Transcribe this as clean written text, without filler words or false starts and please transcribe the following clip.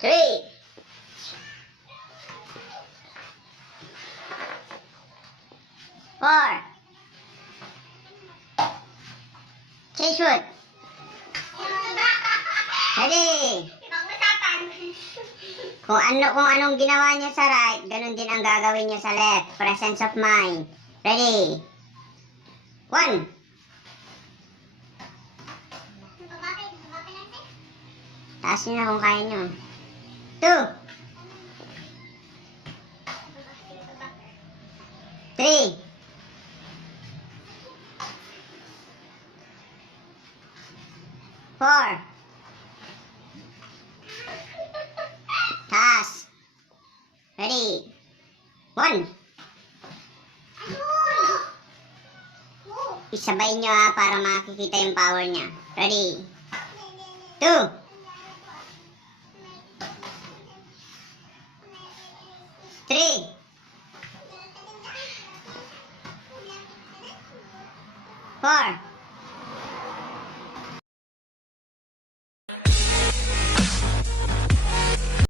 3, 4, chase wood. Ready? Kung anong ginawa niyo sa right, ganun din ang gagawin niyo sa left. Presence of mind. Ready? 1. Taas niyo na kung kaya niyo. 2. 3. 4. Taas. Ready? 1. Isabay nyo para makikita yung power niya. Ready? 2. 3. 4.